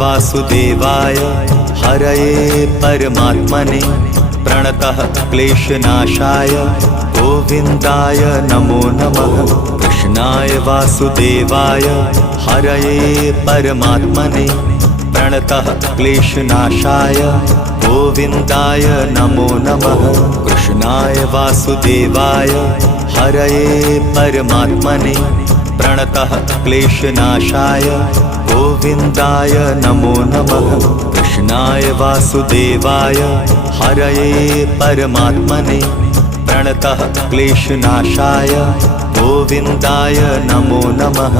वासुदेवाय हरये परमात्मने प्रणतः क्लेशनाशाय गोविन्दाय नमो नमः। कृष्णाय वासुदेवाय हरये परमात्मने प्रणतः क्लेशनाशाय गोविन्दाय नमो नमः। कृष्णाय वासुदेवाय हरये परमात्मने प्रणतः क्लेशनाशाय गोविन्दाय नमो नमः। कृष्णाय वासुदेवाय हरये परमात्मने प्रणतः क्लेशनाशाय गोविन्दाय नमो नमः।